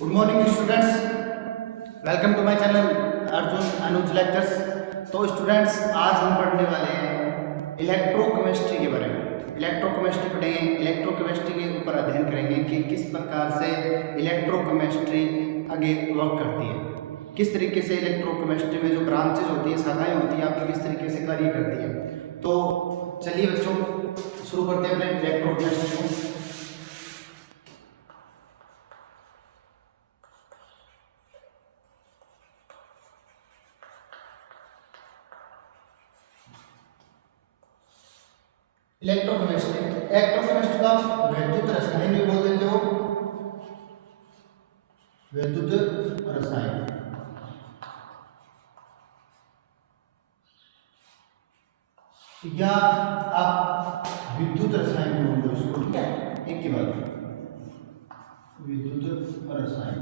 Good morning students, welcome to my channel Arjun Anuj lectures. तो students, आज हम पढ़ने वाले हैं इलेक्ट्रोकेमिस्ट्री के बारे में। इलेक्ट्रोकेमिस्ट्री पढ़ेंगे, इलेक्ट्रोकेमिस्ट्री के ऊपर अध्ययन करेंगे कि किस प्रकार से इलेक्ट्रोकेमिस्ट्री आगे वर्क करती है, किस तरीके से इलेक्ट्रोकेमिस्ट्री में जो ब्रांचेज होती हैं, शाखाएं होती हैं, आपकी किस तरीके से कार्य करती है। तो चलिए बच्चों, शुरू करते हैं अपने इलेक्ट्रोकेमिस्ट्री को। इलेक्ट्रोकेमिस्ट्री इलेक्ट्रोकेमिस्ट्री का वैद्युत रसायन भी बोल देते हो, वैद्युत रसायन या आप विद्युत रसायन बोल दो इसको, ठीक है। एक ही बात, विद्युत रसायन।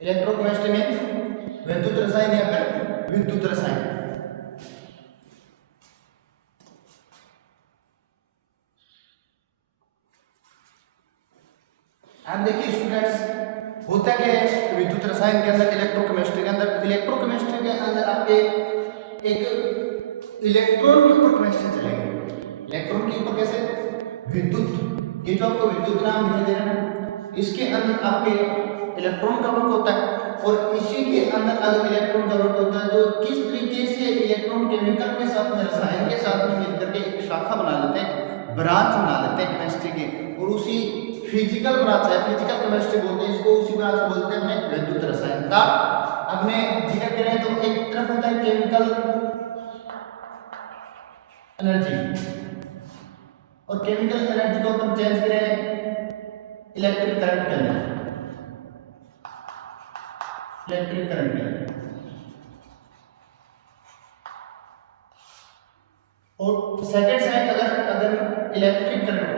इलेक्ट्रोकेमिस्ट्री में वैद्युत रसायन या फिर विद्युत रसायन। आप देखिए स्टूडेंट्स, होता क्या है विद्युत रसायन के अंदर, इलेक्ट्रोकेमिस्ट्री के अंदर। इलेक्ट्रोकेमिस्ट्री के अंदर आपके एक इलेक्ट्रॉन के ऊपर केमिस्ट्री चलेगी। इलेक्ट्रॉन के ऊपर कैसे? विद्युत, ये जो आपको विद्युत नाम दिखाई दे रहा है, इसके अंदर आपके इलेक्ट्रॉन का वर्क होता है। और इसी के अंदर अगर इलेक्ट्रॉन का वर्क होता है तो किस तरीके से इलेक्ट्रॉन केमिकल के साथ में, रसायन के साथ में मिलकर के एक शाखा बना लेते हैं, ब्रांच बना लेते हैं केमिस्ट्री के। और उसी फिजिकल ब्रांच है, फिजिकल केमिस्ट्री बोलते हैं इसको, उसी ब्रांच बोलते हैं अपने वैद्युत रसायन का। अपने जिक्र करें तो एक तरफ होता है केमिकल एनर्जी, और केमिकल एनर्जी को अपन चेंज करें इलेक्ट्रिक करंट के अंदर, इलेक्ट्रिक करंट के अंदर। और सेकंड साइड अगर इलेक्ट्रिक करंट को,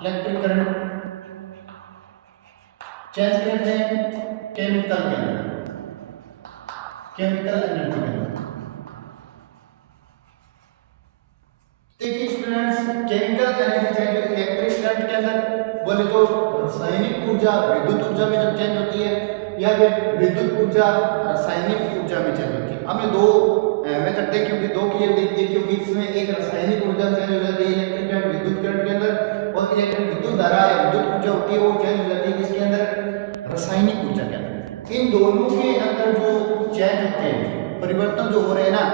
इलेक्ट्रिक करंट चेंज करते हैं केमिकल के अंदर, केमिकल एनर्जी के अंदर। देखिए students, chemical energy change electric current के अंदर बोले तो रासायनिक ऊर्जा विद्युत ऊर्जा में जब चेंज होती है, या फिर विद्युत ऊर्जा रासायनिक ऊर्जा में चेंज होती है। हमने दो मेथड देखी होगी, दो की देखी होगी। इसमें एक रासायनिक ऊर्जा चेंज हो जाती है इलेक्ट्रिक करंट विद्युत करंट के अंदर, और इलेक्ट्रिक विद्युत धारा या विद्युत ऊर्जा होती है वो चेंज हो जाती है किसके अंदर? रासायनिक ऊर्जा के अंदर। इन दोनों के अंदर जो चेंज होते हैं, परिवर्तन जो हो रहे हैं ना,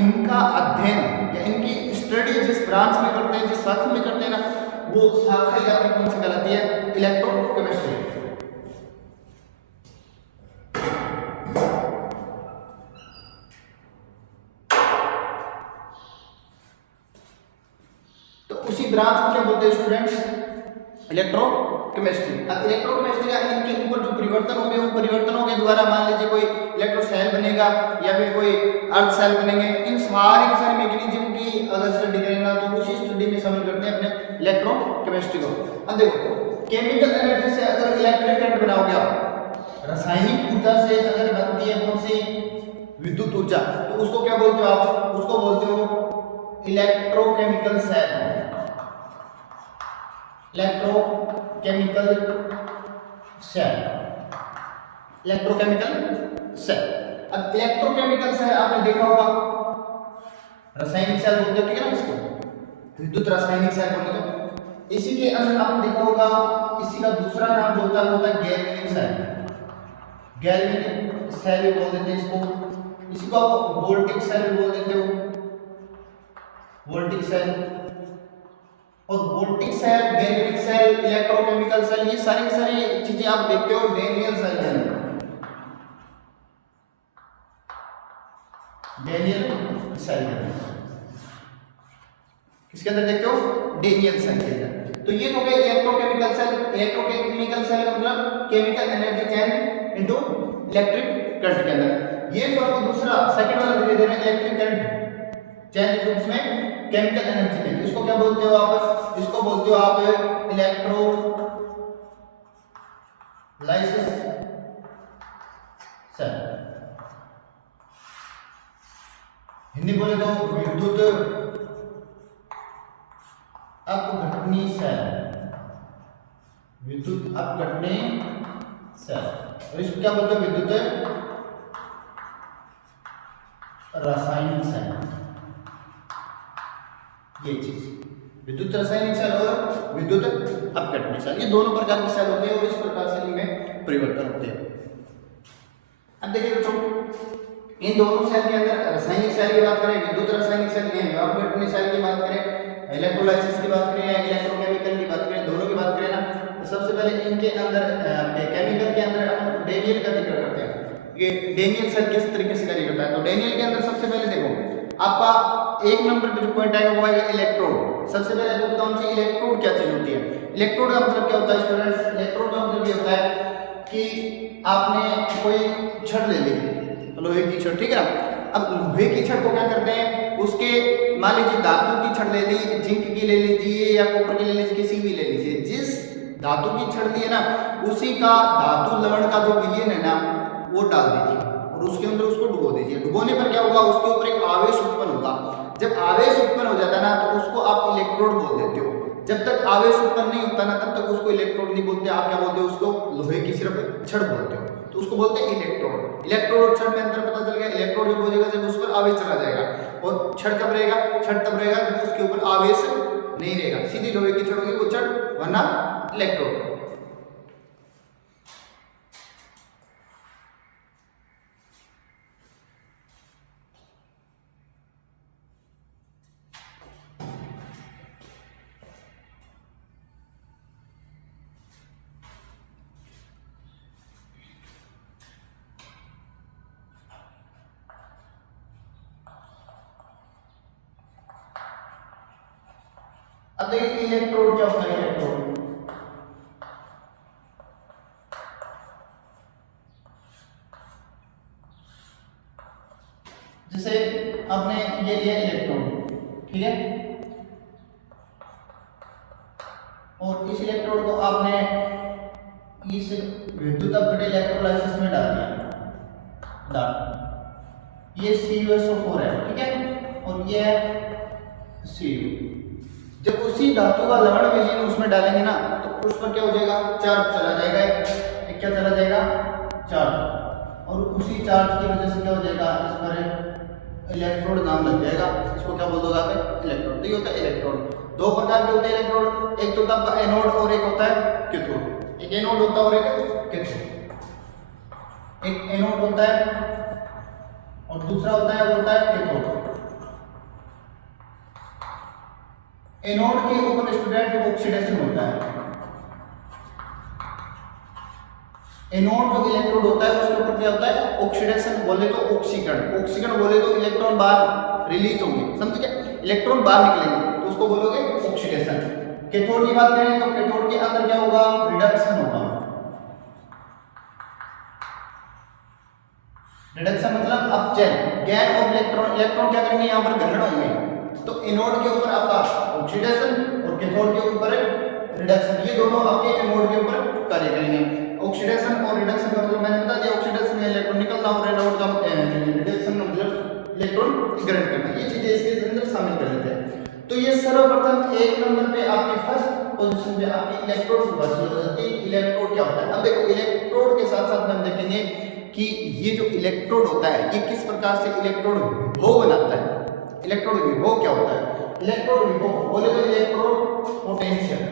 इनका अध्ययन या इनकी स्टडी जिस ब्रांच में करते हैं, जिस शाखा में करते हैं ना, वो शाखा या फिर कौन सी कहलाती है? इलेक्ट्रोकेमिस्ट्री। तो उसी ब्रांच को क्या बोलते हैं स्टूडेंट्स? इलेक्ट्रोकेमिस्ट्री। अब इलेक्ट्रोकेमिस्ट्री का इनके ऊपर जो परिवर्तन होंगे, उन परिवर्तनों के द्वारा मान लीजिए कोई इलेक्ट्रो सेल बनेगा या फिर कोई अर्थ सेल बनेंगे। इन सारी मैकेनिज्म की अगर स्टडी करें ना, तो उसी स्टडी में शामिल करते हैं अपने इलेक्ट्रोकेमिस्ट्री को। अब देखो, केमिकल एनर्जी से अगर इलेक्ट्रिक करंट बनाओगे आप, रासायनिक ऊर्जा से अगर बनती है कौन सी? विद्युत ऊर्जा, तो उसको क्या बोलते हो आप? उसको बोलते हो electrochemical cell, electrochemical cell, electrochemical cell. अब इलेक्ट्रोकेमिकल सेल आपने देखा होगा, रासायनिक सेल बोलते हो, ठीक है ना इसको, विद्युत रासायनिक सेल बोलते हो। इसी के अंदर आपने देखा होगा, इसी का दूसरा नाम जो होता है वो होता है गैल्वेनिक सेल, गैल्वेनिक सेल भी बोल देते हैं इसको। इसी को आप वोल्टिक सेल भी बोल देते हो, वोल्टिक सेल। और voltaic cell, galvanic cell, electrochemical cell, ये सारी की सारी चीजें आप देखते हो डैनियल सेल के अंदर, डैनियल सेल के अंदर। किसके अंदर देखते हो? डैनियल सेल के अंदर। तो ये हो गए इलेक्ट्रोकेमिकल सेल। इलेक्ट्रोकेमिकल सेल का मतलब chemical energy change into electric current के अंदर। ये जो आपको दूसरा सेकंड वाला दे रहे हैं इलेक्ट्रिक करंट चेंज इनटू उसमें केमिकल एनर्जी चेंज, इसको क्या बोलते हो आप? इसको बोलते हो आप इलेक्ट्रोलाइसिस सेल। हिंदी बोले तो विद्युत अपघटनी सेल, विद्युत अपघटनी सेल, और इसको क्या बोलते हैं? विद्युत रासायनिक सेल। ये चीज विद्युत रासायनिक सेल और विद्युत अपघटनी सेल, ये दोनों प्रकार के सेल होते हैं और इस प्रकार से इनमें परिवर्तन होते हैं। अब देखिए बच्चों, इन दोनों सेल के अंदर रासायनिक सेल की बात करें, विद्युत रासायनिक सेल की, अपघटनी सेल की बात करें, इलेक्ट्रोलाइसिस की बात करें या इलेक्ट्रोकेमिकल की बात करें, दोनों की बात करें ना, तो सबसे पहले इनके अंदर केमिकल के अंदर हम डेनियल का जिक्र करते हैं। ये डेनियल सेल किस तरीके से कार्य करता है? तो डेनियल के अंदर सबसे पहले देखो, आपका एक नंबर पे जो पॉइंट आएगा वो आएगा इलेक्ट्रोड। सबसे पहले आपको बताऊं कि इलेक्ट्रोड क्या चीज होती है। इलेक्ट्रोड का मतलब क्या होता है स्टूडेंट्स? इलेक्ट्रोड का मतलब ये होता है कि आपने कोई छड़ ले ली, लोहे की छड़, ठीक है ना। अब लोहे की छड़ को क्या करते हैं, उसके मान लीजिए धातु की छड़ ले ली, जिंक की ले लीजिए या कॉपर की ले लीजिए, किसी भी ले लीजिए, जिस धातु की छड़ ली है ना, उसी का धातु लवण का जो विलयन है ना वो डाल दीजिए और उसके अंदर उसको डुबो दीजिए। डुबोने पर क्या होगा, उसके ऊपर एक आवेश उत्पन्न होगा। जब आवेश उत्पन्न हो जाता है ना तो उसको आप इलेक्ट्रोड बोल देते हो। जब तक आवेश उत्पन्न नहीं होता ना तब तक उसको इलेक्ट्रोड नहीं बोलते, आप क्या बोलते हो? उसको लोहे की सिर्फ छड़ बोलते हो, तो उसको बोलते हैं इलेक्ट्रोड। इलेक्ट्रोड और छड़ में अंतर पता चल गया। इलेक्ट्रोड जब हो जाएगा जब उस पर आवेश चला जाएगा, और छड़ कब रहेगा? छड़ तब रहेगा जब उसके ऊपर आवेश नहीं रहेगा। सीधी लोहे की छड़ होगी वो छड़, वरना इलेक्ट्रोड। अब देखिए इलेक्ट्रोड क्या होता है। इलेक्ट्रोड जैसे आपने ये लिया इलेक्ट्रोड, ठीक है, और इस इलेक्ट्रोड को आपने इस विद्युत अपघटन इलेक्ट्रोलाइसिस में डाल दिया, ये CuSO4 है, ठीक है, और ये है Cu। जब उसी धातु का लवण विलयन उसमें डालेंगे ना तो उस पर क्या हो जाएगा? चार्ज चला जाएगा। एक क्या चला जाएगा? चार्ज। और उसी चार्ज की वजह से क्या हो जाएगा? इस पर इलेक्ट्रोड नाम लग जाएगा। इसको क्या बोल दोगे आप? इलेक्ट्रोड। तो ये होता है इलेक्ट्रोड। दो प्रकार के होते हैं इलेक्ट्रोड, एक तो होता है एनोड और एक होता है कैथोड। एक एनोड होता है और एक कैथोड। एक एनोड होता है और दूसरा होता है कैथोड। एनोड के ऊपर स्टूडेंट ऑक्सीडेशन होता है। एनोड जो इलेक्ट्रोड होता है उसके ऊपर क्या होता है? ऑक्सीडेशन बोले तो ऑक्सीकरण, ऑक्सीकरण बोले तो इलेक्ट्रॉन बाहर रिलीज होंगे, समझ गए? इलेक्ट्रॉन बाहर निकलेंगे तो उसको बोलोगे ऑक्सीडेशन। कैथोड की बात करें तो कैथोड के अंदर क्या होगा? रिडक्शन होगा। रिडक्शन मतलब अपचयन, गेन ऑफ इलेक्ट्रॉन। इलेक्ट्रॉन क्या करेंगे? यहाँ पर ग्रहण होंगे। तो एनोड के ऊपर आपका ऑक्सीडेशन और कैथोड के ऊपर रिडक्शन, ये दोनों आपके एनोड के ऊपर कार्य करेंगे। ऑक्सीडेशन और रिडक्शन का मतलब मैंने बता दिया, ऑक्सीडेशन में इलेक्ट्रॉन निकलना और एनोड का रिडक्शन मतलब इलेक्ट्रॉन ग्रहण करना। ये चीजें इसके अंदर शामिल कर लेते हैं। तो ये सर्वप्रथम एक नंबर पे आपके फर्स्ट पोजीशन पे आपकी इलेक्ट्रोड की बात हो जाती है। इलेक्ट्रोड क्या होता है? अब देखो इलेक्ट्रोड के साथ साथ हम देखेंगे कि ये जो इलेक्ट्रोड होता है ये किस प्रकार से इलेक्ट्रोड विभव बनाता है। इलेक्ट्रोड विभव क्या होता है? इलेक्ट्रोड विभव बोले तो electrode potential,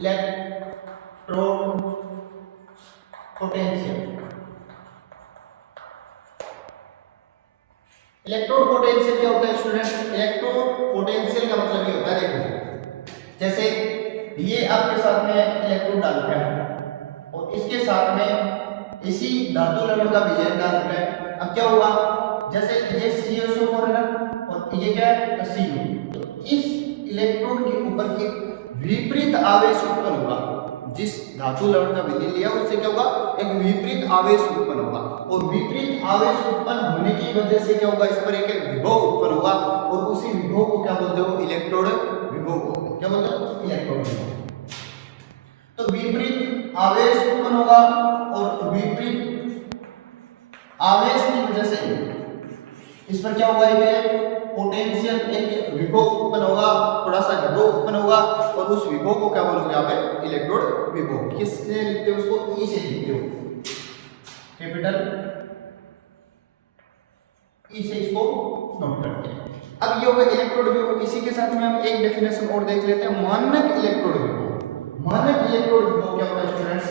electrode potential. Electrode potential क्या होता है स्टूडेंट? इलेक्ट्रोड पोटेंशियल का मतलब ये होता है, देखो जैसे ये आपके साथ में इलेक्ट्रोड डाल रखा है और इसके साथ में इसी धातु लवण का विलयन डाल रखा है। अब क्या होगा? जैसे ये CuSO4 है ना और ये क्या है? Cu। तो इस इलेक्ट्रोड के ऊपर एक विपरीत आवेश उत्पन्न होगा। जिस धातु लवण का विलयन लिया उससे क्या होगा? एक विपरीत आवेश उत्पन्न होगा और विपरीत आवेश उत्पन्न होने की वजह से क्या होगा? इस पर एक विभव उत्पन्न होगा और उसी विभव को क्या बोलते हो? इलेक्ट्रोड विभव बोलते हैं। क्या बोलते हो? इलेक्ट्रोड विभव। तो विपरीत आवेश उत्पन्न होगा और विपरीत आवेश की वजह से इस पर क्या होगा? एक पोटेंशियल, एक विभव उत्पन्न होगा। थोड़ा सा विभव उत्पन्न होगा और उस विभव को क्या बोलोगे आप? इलेक्ट्रोड विभव। किससे लिखते हो उसको? ई से लिखते हो, कैपिटल ई से इसको नोट करते हैं। अब ये हो गया इलेक्ट्रोड विभव। इसी के साथ में हम एक डेफिनेशन और देख लेते हैं, मानक इलेक्ट्रोड विभव। मानक इलेक्ट्रोड विभव क्या होता है स्टूडेंट्स?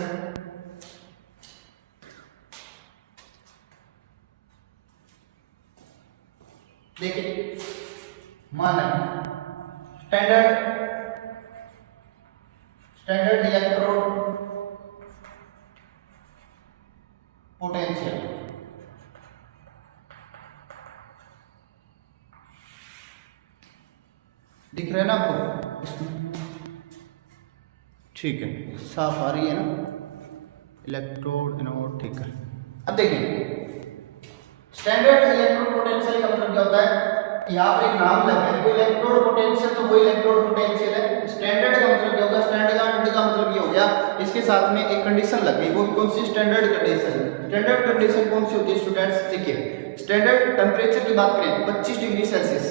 देखिए, मानक स्टैंडर्ड इलेक्ट्रोड पोटेंशियल, दिख रहा है ना आपको? ठीक है, साफ आ रही है ना? इलेक्ट्रोड एनोड, ठीक है। अब देखिए स्टैंडर्ड इलेक्ट्रोड पोटेंशियल का मतलब क्या होता है? यहाँ पर एक नाम लगा है, इलेक्ट्रोड पोटेंशियल, तो वो इलेक्ट्रोड पोटेंशियल है। स्टैंडर्ड का मतलब क्या होगा? स्टैंडर्ड का मतलब ये हो गया, इसके साथ में एक कंडीशन लग गई, वो भी कौन सी? Standard condition. स्टैंडर्ड कंडीशन कौन सी होती है स्टूडेंट्स? देखिए, स्टैंडर्ड टेम्परेचर की बात करें 25 डिग्री सेल्सियस,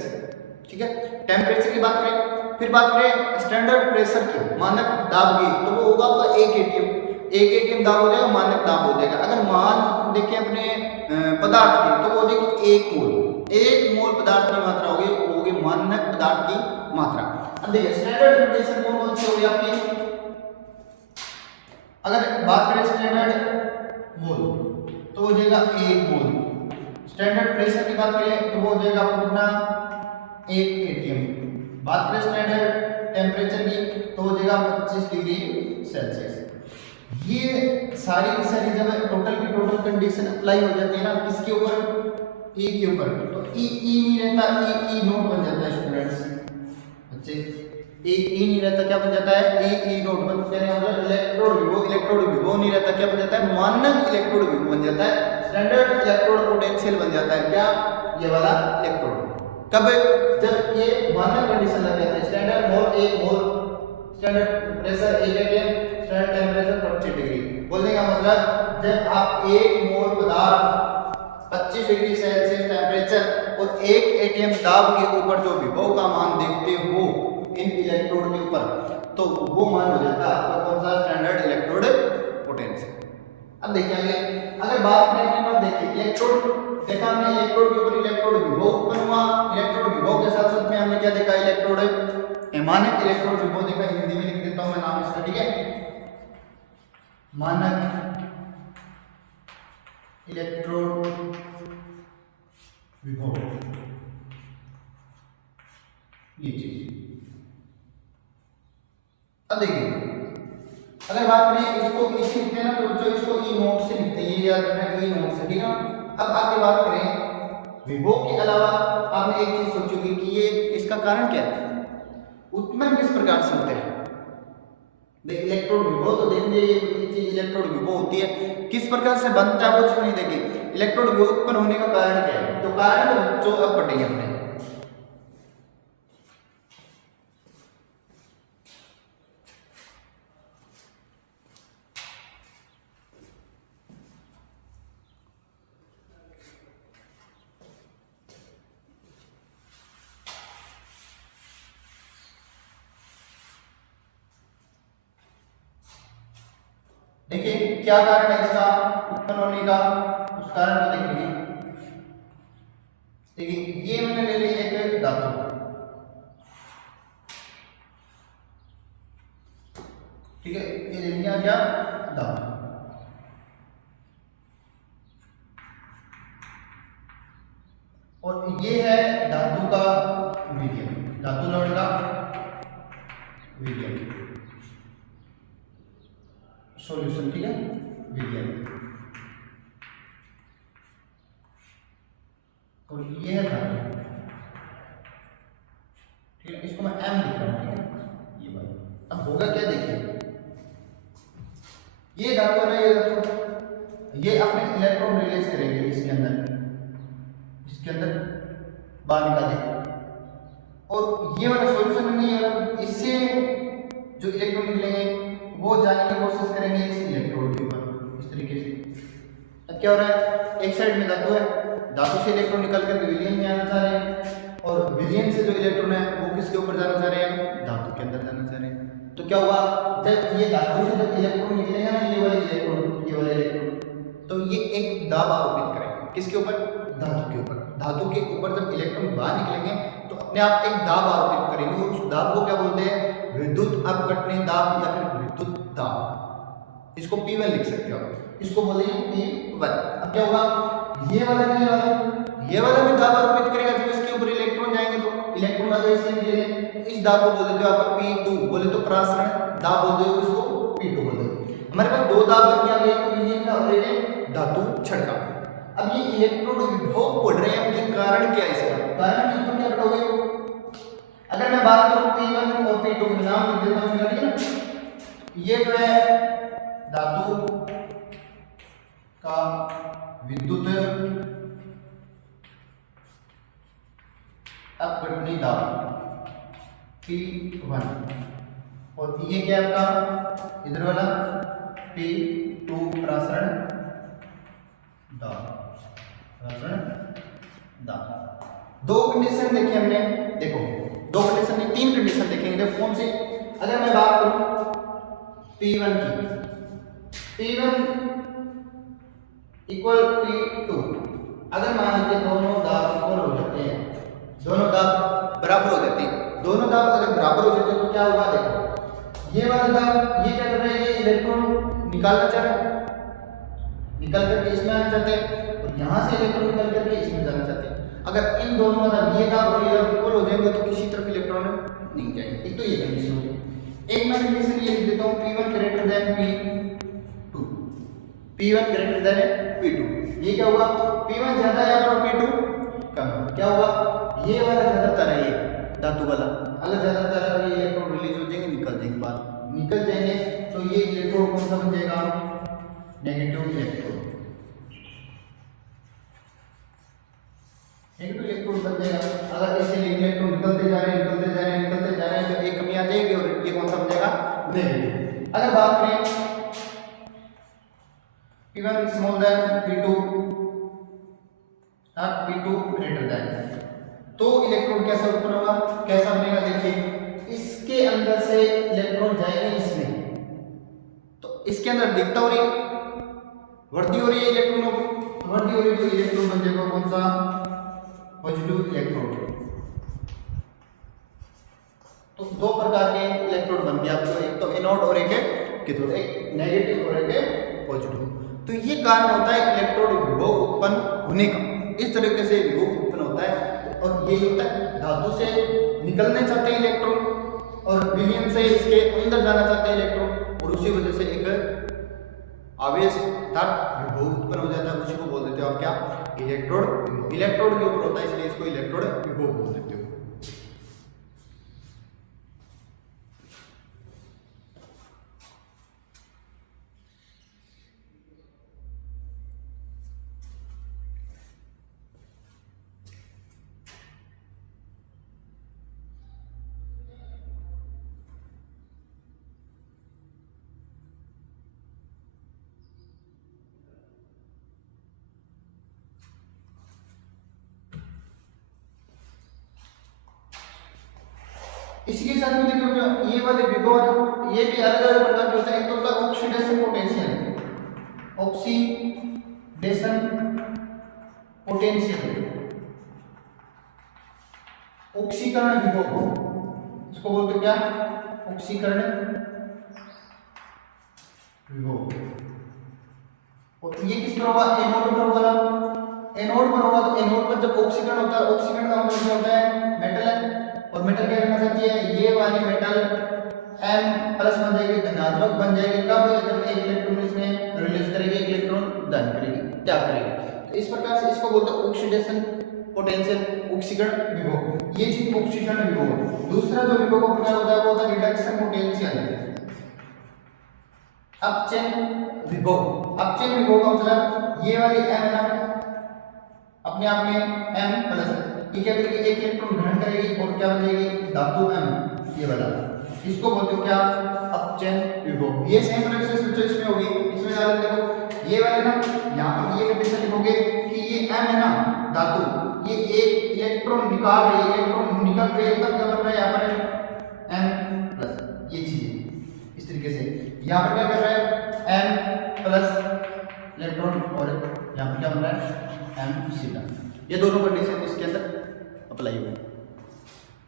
ठीक है, टेम्परेचर की बात करें। फिर बात करें स्टैंडर्ड प्रेशर की, मानक दाब की, तो वो होगा आपका 1 एटीएम। 1 एटीएम दाब हो जाएगा, मानक दाब हो जाएगा। अगर मान देखें अपने पदार्थ की, तो वो हो जाएगी 1 मोल। 1 मोल पदार्थ की मात्रा होगी मानक पदार्थ की मात्रा। अब देखिए स्टैंडर्ड कंडीशन कौन सी होगी आपकी? अगर बात करें स्टैंडर्ड मोल, तो हो जाएगा 1 मोल। स्टैंडर्ड प्रेशर की बात करें तो वो हो जाएगा आपको कितना? 1 एटीएम। बात करें स्टैंडर्ड टेम्परेचर की, तो हो जाएगा 25 डिग्री सेल्सियस। ये सारी की सारी जब टोटल की टोटल कंडीशन अप्लाई हो जाती है ना, किसके ऊपर? ई के ऊपर, तो ई नहीं रहता, ई नोट बन जाता है स्टूडेंट्स। बच्चे ई नहीं रहता, क्या बन जाता है? ई नोट बन जाता है। मतलब इलेक्ट्रोड विभव नहीं रहता, क्या बन जाता है? मानक इलेक्ट्रोड विभव बन जाता है। स्टैंडर्ड इलेक्ट्रोड पोटेंशियल बन जाता है। क्या? ये वाला इलेक्ट्रोड। कब? जब ये मानक कंडीशन लग जाता है। Standard mole 1 mole, standard pressure 1 ATM, standard temperature 25 degree. बोलने का मतलब जब आप 1 मोल पदार्थ 25 डिग्री सेल्सियस टेम्परेचर और 1 एटीएम दाब के ऊपर जो विभव का मान देखते हो इन इलेक्ट्रोड के ऊपर, तो वो मान हो जाता है आपका कौन सा? Standard electrode potential. अब देखिए अगर बात करें, देखिए इलेक्ट्रोड देखा हमने, इलेक्ट्रोड के ऊपर इलेक्ट्रोड विभव उत्पन्न हुआ। इलेक्ट्रोड विभव के साथ साथ में हमने क्या देखा? इलेक्ट्रोड मानक इलेक्ट्रोड विभव देखा। हिंदी में लिख देता हूं मैं नाम इसका, ठीक है? मानक इलेक्ट्रोड विभव, ये चीज। अब देखिए अगर बात करें इसको इसी लिखते हैं ना, तो जो इसको ई नोट से लिखते हैं, ये याद रखना, ई नोट से, ठीक है? अब आगे बात करें विभव के अलावा, आपने एक चीज सोचोगे कि ये इसका कारण क्या है? उत्पन्न किस प्रकार से होते हैं? इलेक्ट्रोड विभव तो देखेंगे, ये चीज इलेक्ट्रोड विभव होती है, किस प्रकार से बनता है कुछ नहीं। देखिए इलेक्ट्रोड विभव उत्पन्न होने का कारण क्या है? तो कारण जो अब पढ़ेंगे हमने। देखिए क्या कारण है इसका उत्पन्न होने का, उस कारण को देखेंगे। देखिए ये मैंने ले ली एक धातु, ठीक है, ये ले लिया क्या? धातु। और ये है धातु का मीडियम, धातु लवण का मीडियम सॉल्यूशन, ठीक है, मीडियम। और ये है धातु, ठीक है, इसको मैं एम लिख रहा हूं, ठीक है, ये बात। अब होगा क्या? देखिए ये धातु है, ये धातु, ये अपने इलेक्ट्रॉन रिलीज करेंगे इसके अंदर बाहर निकालेंगे, और ये वाला सॉल्यूशन नहीं है, इससे जो इलेक्ट्रॉन निकलेंगे वो जाने की कोशिश करेंगे इस इलेक्ट्रोड के ऊपर, इस तरीके से। अब क्या हो रहा है? एक साइड में धातु है, धातु से इलेक्ट्रॉन निकल कर विलियन में आना चाह रहे हैं, और विलयन से जो इलेक्ट्रॉन है वो किसके ऊपर जाना चाह रहे हैं, धातु के अंदर जाना चाह रहे हैं। तो क्या हुआ, जब ये धातु से जब इलेक्ट्रॉन निकलेगा ना, ये वाले इलेक्ट्रॉन, तो ये एक दाब आरोपित करेंगे किसके ऊपर, धातु के ऊपर। धातु के ऊपर जब इलेक्ट्रॉन बाहर निकलेंगे तो अपने आप एक दाब आरोपित करेंगे, और उस दाब को क्या बोलते हैं, विद्युत अपघटनी दाब या फिर विद्युत दाब। इसको P1 लिख सकते हो, इसको बोलेंगे P1। अब क्या होगा, ये वाला भी दाब आरोपित करेगा जब इसके ऊपर इलेक्ट्रॉन जाएंगे, तो इलेक्ट्रॉन अगर इससे निकलेंगे तो इस दाब को बोल देते हो आप P2, बोले तो प्रसारण दाब बोल दो, इसको P2 बोल दो। हमारे पास दो दाब बन के आ गए, तो विलयन का और एक धातु छड़ का। अब ये इलेक्ट्रॉन विभव पढ़ रहे हैं, उनके कारण क्या है, इसका कारण की तो क्या पढ़ोगे। अगर मैं बात करूं P1 और P2 के नाम लिख देता हूं, ठीक है ना। ये जो है धातु का विद्युत अपघटनी दाब P1, और ये क्या है आपका इधर वाला P2 प्रसारण दाब। दो कंडीशन देखे हमने, देखो दो कंडीशन नहीं, तीन कंडीशन देखेंगे। देखो कौन सी, अगर मैं बात करूं P1 की, P1 इक्वल P2, अगर मान लीजिए दोनों दाब इक्वल हो जाते हैं, दोनों दाब बराबर हो जाते हैं, दोनों दाब अगर बराबर हो जाते हैं तो क्या होगा, देखो ये वाला दाब, ये क्या कर रहे हैं, ये इलेक्ट्रॉन निकालना चाह रहे हैं, निकल करके इसमें आना चाहते हैं, और यहाँ से इलेक्ट्रॉन निकल करके इसमें जाना चाहते हैं। अगर इन दोनों मतलब ये दाब और ये दाब इक्वल हो जाएंगे तो किसी तरफ इलेक्ट्रॉन नहीं जाएंगे। एक तो ये कंडीशन होगी। एक मैं कंडीशन ये लिख देता हूँ P1 greater than P2, P1 greater than P2। ये क्या होगा, P1 ज्यादा है और P2 कम। क्या होगा, ये वाला ज्यादातर है, ये धातु वाला अगर ज्यादातर है, ये इलेक्ट्रॉन रिलीज हो जाएंगे, निकल जाएंगे बाहर, निकल जाएंगे तो ये इलेक्ट्रॉन कौन सा बन जाएगा, नेगेटिव इलेक्ट्रॉन, नेगेटिव इलेक्ट्रॉन बन जाएगा। अगर ऐसे इलेक्ट्रॉन निकलते जा रहे हैं तो एक कमी आ जाएगी और ये कौन सा बन जाएगा, नेगेटिव। अगर बात करें P1 स्मॉल देन P2 और P2 ग्रेटर देन, तो इलेक्ट्रॉन कैसा उत्पन्न होगा, कैसा बनेगा, देखिए इसके अंदर से इलेक्ट्रॉन जाएंगे इसमें, तो इसके अंदर दिखता हो रही है, वृद्धि हो रही है इलेक्ट्रॉनों की, वृद्धि हो रही है तो इलेक्ट्रॉन बन जाएगा कौन सा, पॉजिटिव इलेक्ट्रॉन। तो दो प्रकार के इलेक्ट्रोड बन गए आपको, एक तो एनोड और एक कैथोड, एक नेगेटिव और एक पॉजिटिव। तो ये कारण होता है इलेक्ट्रोड विभव उत्पन्न होने का, इस तरीके से विभव उत्पन्न होता है। और ये होता है धातु से निकलने चाहते हैं इलेक्ट्रॉन और विलयन से इसके अंदर जाना चाहते हैं इलेक्ट्रॉन, और उसी वजह से एक आवेश अर्थात विभव उत्पन्न हो जाता है, उसी को बोल देते हो आप क्या, इलेक्ट्रोड। इलेक्ट्रोड के ऊपर होता है इसलिए इसको इलेक्ट्रोड विभव बोल देते हो। इसी के साथ में देखो जो ये वाले विभव है ये भी अलग अलग प्रकार के होते हैं। एक तो होता है ऑक्सीडेशन पोटेंशियल, ऑक्सीडेशन पोटेंशियल, ऑक्सीकरण विभव, इसको बोलते क्या, ऑक्सीकरण विभव। और ये किस पर होगा, एनोड पर होगा। एनोड पर होगा तो एनोड पर जब ऑक्सीकरण होता है, ऑक्सीकरण का मतलब क्या होता है, मेटल है, और मेटल क्या करना चाहती है, ये वाली मेटल M प्लस बन जाएगी, धनात्मक बन जाएगी। कब, जब एक इलेक्ट्रॉन इसमें रिलीज करेगी, एक इलेक्ट्रॉन दान करेगी, त्याग करेगी। तो इस प्रकार से इसको बोलते हैं ऑक्सीडेशन पोटेंशियल, ऑक्सीकरण विभव। ये चीज ऑक्सीकरण विभव। दूसरा जो विभव का प्रकार होता है वो होता है रिडक्शन पोटेंशियल, अपचयन विभव। अपचयन विभव का मतलब ये वाली M है ना, अपने आप में M प्लस ये क्या करेगी, एक इलेक्ट्रॉन ग्रहण करेगी और क्या बनेगी, धातु M, ये वाला, इसको बोलते हो क्या, अपचयन विभव। ये सेम प्रोसेस जो इसमें होगी, इसमें डाल देखो ये वाले ना, यहाँ पर ये कंडीशन लिखोगे कि ये M है ना धातु, ये एक इलेक्ट्रॉन निकाल रही है, इलेक्ट्रॉन निकल रही है, तब क्या बन रहा है यहाँ पर n+, ये चीजें इस तरीके से। यहाँ पर क्या कर रहा है n+ इलेक्ट्रॉन, और यहाँ पर क्या बन रहा है m-, ये दोनों कंडीशन इसके अंदर अप्लाई हुई।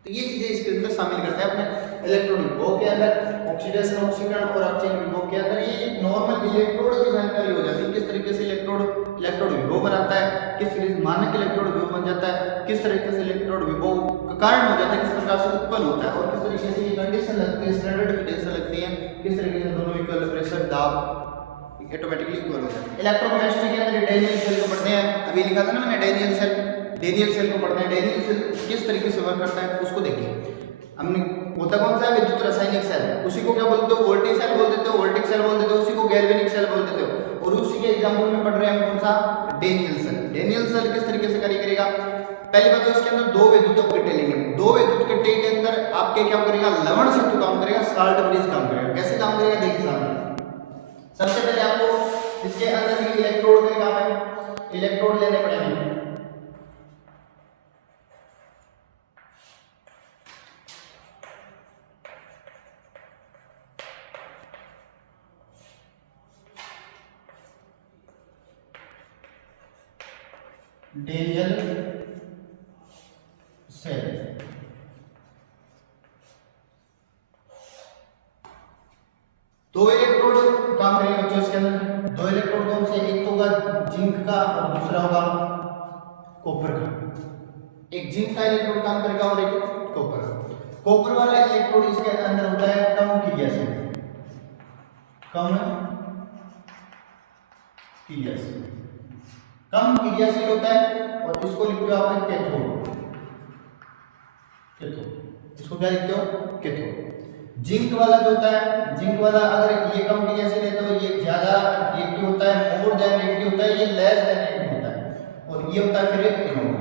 तो ये चीजें इसके अंदर शामिल करते हैं अपने इलेक्ट्रोड विभव के अंदर, ऑक्सीडेशन ऑक्सीकरण और अपचयन विभव के अंदर। ये नॉर्मल इलेक्ट्रोड की जानकारी हो जाती है, किस तरीके से इलेक्ट्रोड विभव बनाता है, किस तरीके से मानक इलेक्ट्रोड विभव बन जाता है, किस तरीके से इलेक्ट्रोड विभव का कारण हो जाता है, किस प्रकार से उत्पन्न होता है, और किस तरीके से ये कंडीशन लगती है, स्टैंडर्ड कंडीशन लगती है, किस तरीके से दोनों इक्वल प्रेशर दाब ऑटोमेटिकली इक्वल हो जाता है। इलेक्ट्रोकेमिस्ट्री के अंदर डैनियल सेल को पढ़ते हैं, अभी लिखा था ना मैंने डैनियल सेल को पढ़ते हैं। डैनियल सेल किस तरीके से वर्क करता है उसको देखिए। हमने होता कौन सा है, विद्युत रासायनिक सेल, उसी को क्या बोलते हो, वोल्टिक सेल बोल देते हो, वोल्टिक सेल बोल देते हो, उसी को गैल्वेनिक सेल बोल देते हो। और उसी के एग्जांपल में पढ़ रहे हैं हम कौन सा, डैनियल सेल। डैनियल सेल किस तरीके से कार्य करेगा, पहली बात तो इसके अंदर दो विद्युत कट्टे लेंगे, दो विद्युत कट्टे के अंदर आपके क्या करेगा, लवण सेतु काम करेगा, साल्ट ब्रिज काम करेगा। कैसे काम करेगा देखिए सामने। सबसे पहले आपको इसके अंदर भी इलेक्ट्रोड का काम है, इलेक्ट्रोड लेने पड़ेंगे। डैनियल सेल दो इलेक्ट्रोड काम करेंगे बच्चों इसके अंदर। दो इलेक्ट्रोड कौन से, एक तो होगा जिंक का और दूसरा होगा कॉपर का। एक जिंक का इलेक्ट्रोड काम करेगा और एक कॉपर का। कॉपर वाला इलेक्ट्रोड इसके अंदर होता है कम क्रियाशील, कम क्रियाशील होता है, और इसको लिखते हो आप कैथोड। इसको क्या लिखते हो, कैथोड। जिंक वाला जो होता है, जिंक वाला अगर ये कम क्रियाशील है तो ये ज्यादा रिएक्टिव होता है, मोर देन रिएक्टिव होता है, ये लेस देन रिएक्टिव होता है, और ये होता है फिर एनोड।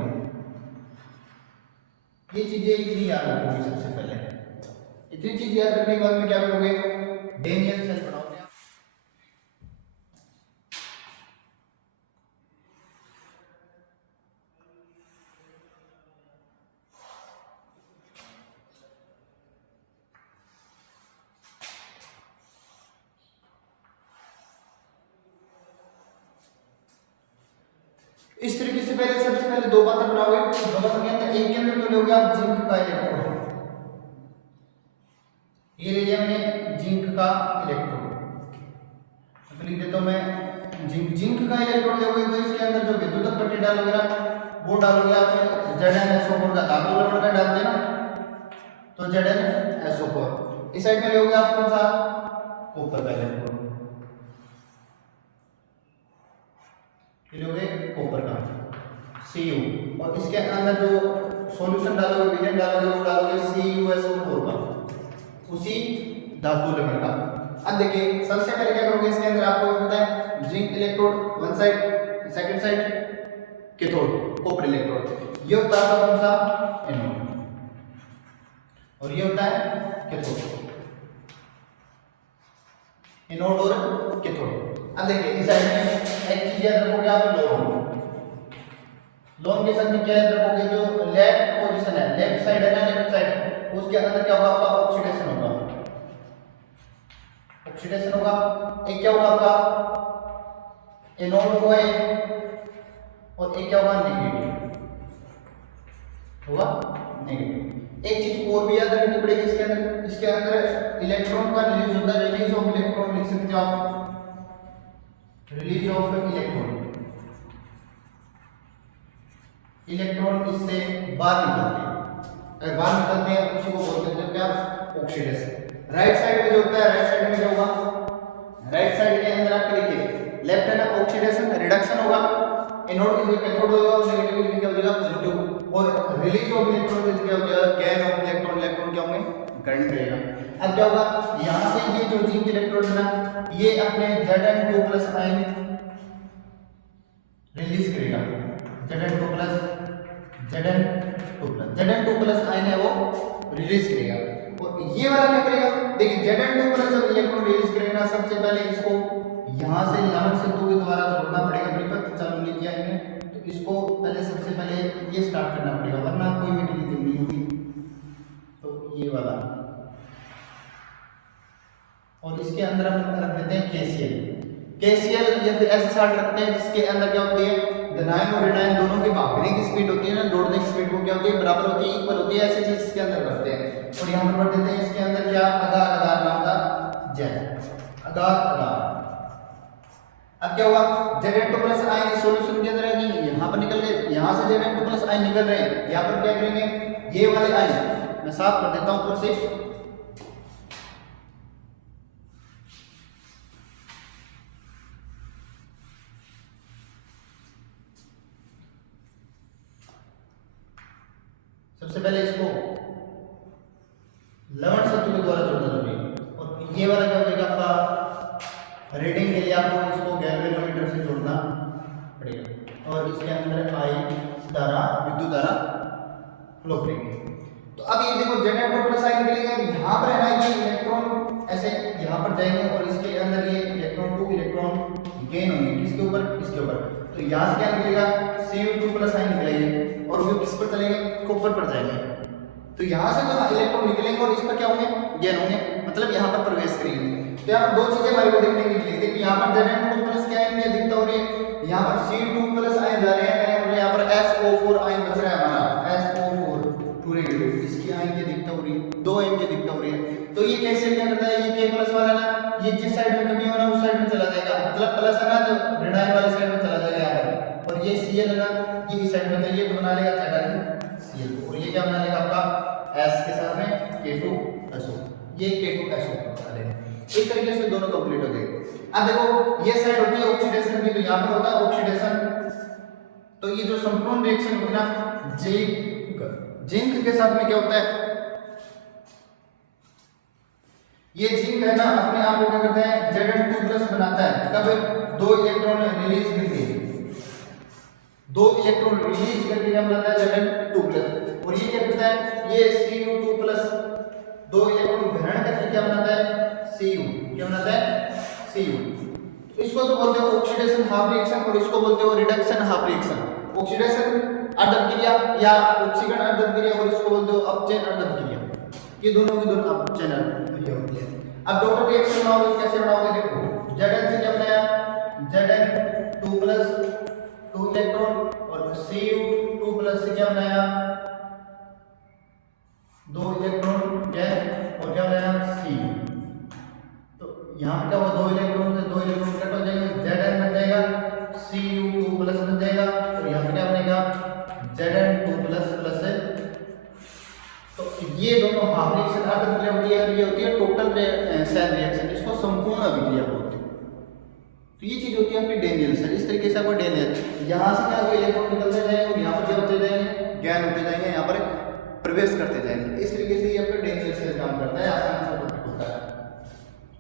ये चीजें इतनी याद रखोगे सबसे पहले। इतनी चीज याद रखने के बाद में क्या करोगे, डैनियल सेल बनाओगे। इस तरीके से पहले सबसे पहले दो बातें बनाओगे। दो बातों के अंदर एक के अंदर तो लोगे आप जिंक का इलेक्ट्रोड, ये ले लिया मैंने जिंक का इलेक्ट्रोड। लिख देता हूं मैं जिंक का इलेक्ट्रोड लोगे तो इसके अंदर जो विद्युत पट्टी डालोगे ना वो डालोगे आप ZnSO4 का, धातु लवण का डालते हैं ना तो ZnSO4। इस साइड में लोगे आप कौन सा, कॉपर का इलेक्ट्रोड, लोगे कॉपर का Cu, और इसके अंदर जो सॉल्यूशन डालोगे, विलेन डालोगे, वो डालोगे CuSO4 का, उसी धातु लवण का। अब देखिए सबसे पहले क्या करोगे, इसके अंदर आपको पता है zinc electrode one side, second side cathode copper electrode. ये होता है कौन सा, एनोड, और ये होता है कैथोड, एनोड और कैथोड। अब देखिए इस साइड में एक चीज याद रखोगे आप, लोन के साथ में क्या याद रखोगे, जो लेफ्ट पोजीशन है, लेफ्ट साइड है ना, लेफ्ट साइड, उसके अंदर क्या होगा आपका, ऑक्सीडेशन होगा, ऑक्सीडेशन होगा। एक क्या होगा आपका, एनोड होगा और एक क्या होगा, नेगेटिव होगा, नेगेटिव। एक चीज और भी याद रखनी पड़ेगी इसके अंदर इलेक्ट्रॉन का रिलीज होता है, रिलीज ऑफ इलेक्ट्रॉन लिख सकते हो आप, रिलीज ऑफ इलेक्ट्रॉन, इलेक्ट्रॉन इससे बाहर निकलते हैं, अगर बाहर निकलते हैं उसी को बोल देते हैं क्या, ऑक्सीडेशन। राइट साइड में जो होता है, राइट साइड में क्या होगा, राइट साइड के अंदर आपके देखिए लेफ्ट हैंड ऑक्सीडेशन, रिडक्शन होगा, एनोड की जगह कैथोड होगा, नेगेटिव की जगह हो जाएगा पॉजिटिव, और रिलीज ऑफ इलेक्ट्रॉन की जगह हो जाएगा गेन ऑफ इलेक्ट्रॉन, इलेक्ट्रॉन क्या होंगे, करंट रहेगा। अब क्या होगा, यहां से ये जो जिंक इलेक्ट्रोड है ना, ये अपने Zn2+ आयन रिलीज करेगा, Zn2+ आयन है वो रिलीज करेगा। और ये वाला क्या करेगा, देखिए Zn2+ जब इलेक्ट्रॉन रिलीज करेगा ना, सबसे पहले इसको यहां से लवण सेतु के द्वारा जोड़ना पड़ेगा परिपथ, चालू नहीं किया इन्हें, तो इसको पहले सबसे पहले ये स्टार्ट करना पड़ेगा, वरना कोई मैकेनिज्म नहीं होगी। तो ये वाला, और इसके अंदर हम रख देते हैं केसीएल या फिर ऐसा चार्ट रखते हैं जिसके अंदर क्या होती है, एनायन और एनायन दोनों के भागने की स्पीड होती है ना, दौड़ने की स्पीड, वो क्या होती है, बराबर होती है, इक्वल होती है। ऐसी चीज इसके अंदर रखते हैं। और यहाँ पर रख देते हैं इसके अंदर क्या, आधार नाम का जेड, आधार। अब क्या हुआ, Zn2 प्लस आयन सॉल्यूशन के अंदर है, यहाँ पर निकल गए, यहाँ से Zn2 प्लस आयन निकल रहे हैं, यहाँ पर क्या करेंगे, ये वाले आयन मैं साफ कर देता हूँ ऊपर से। सबसे पहले इसको लवण सत्व के द्वारा जोड़ना जरूरी है। और ये वाला क्या होगा आपका, रीडिंग के लिए आपको इसको गैल्वेनोमीटर से जोड़ना पड़ेगा। और इसके अंदर आई धारा, विद्युत धारा फ्लो करेगी। तो अब ये देखो Zn2 प्लस आयन निकलेगा, यहाँ पर है ना ये इलेक्ट्रॉन ऐसे यहाँ पर जाएंगे और इसके अंदर ये इलेक्ट्रॉन गेन होंगे, किसके ऊपर, इसके ऊपर। तो यहाँ से क्या निकलेगा, Cu2 प्लस आयन निकलेंगे और वो किस पर चलेंगे, कॉपर पर जाएंगे। तो यहाँ से जो इलेक्ट्रॉन निकलेंगे और इस पर क्या होंगे, गेन होंगे, मतलब यहाँ पर प्रवेश करेंगे। तो यहाँ पर दो चीजें हमारे को देखने की मिलेगी कि यहाँ पर Zn2 प्लस क्या आयन दिखता हो रही है, यहाँ पर Cu2 प्लस आयन जा रहे हैं और यहाँ पर SO4 आयन बच रहा है हमारा, SO4 पूरे इसकी आयन क्या दिखता हो रही है, दो आयन क्या दिखता हो रही है। तो ये कैसे क्या करता है, ये K प्लस वाला ना, ये जिस साइड में कमी होना उस साइड में चला जाएगा, मतलब प्लस है ना तो ऋणायन वाले साइड में चला जाएगा यहाँ पर। और ये Cl है ना, ये इस साइड में, तो ये तो बना लेगा Zn और ये क्या बना लेगा आपका S के साथ में K2SO, ये K2SO बना लेगा। इस तरीके से दोनों कंप्लीट हो जाएंगे। अब देखो ये साइड होती है ऑक्सीडेशन की, तो यहाँ पर होता है ऑक्सीडेशन। तो ये जो संपूर्ण रिएक्शन होगी ना जिंक के साथ में क्या होता है, ये जिंक है ना अपने आप को क्या करता है, Zn2 प्लस बनाता है। कब, दो इलेक्ट्रॉन रिलीज करके, दो इलेक्ट्रॉन रिलीज करके क्या बनाता है, Zn2 प्लस। और ये क्या करता है, ये Cu2 प्लस दो इलेक्ट्रॉन ग्रहण करके क्या बनाता है, Cu, क्या बनाता है, Cu। इसको तो बोलते हो ऑक्सीडेशन हाफ रिएक्शन और इसको बोलते हो रिडक्शन हाफ रिएक्शन। ऑक्सीडेशन अर्धक क्रिया या ऑक्सीकरण अर्धक क्रिया और इसको बोलते हो अपचयन अर्धक क्रिया। ये दोनों की दोनों अपचयन अर्धक क्रिया होती है। अब डॉट रिएक्शन बनाओगे, कैसे बनाओगे, देखो Zn से क्या बनाया, Zn2 प्लस 2 इलेक्ट्रॉन और Cu2 प्लस से क्या बनाया, 2 इलेक्ट्रॉन गैस और क्या बनाया, Cu। तो यहाँ पे क्या हुआ, 2 इलेक्ट्रॉन से 2 इलेक्ट्रॉन कट हो जाएंगे, Zn बन जाएगा, Cu2 प्लस बन जाएगा और यहाँ पे क्या बनेगा, Zn2 प्लस प्लस है। तो ये दोनों हाफ रिएक्शन अर्धक क्रिया होती है और ये होती है टोटल सेल रिएक्शन, इसको संपूर्ण अभिक्रिया बोलते हैं। तो ये चीज होती है आपकी डेनियल सेल। इस तरीके से आपको डेनियल, यहाँ से क्या होगा, इलेक्ट्रॉन निकलते जाएंगे और यहाँ पर क्या होते जाएंगे, ज्ञान होते जाएंगे, यहाँ पर प्रवेश करते जाएंगे। इस तरीके से ये आपका डेनियल सेल काम करता है। आसान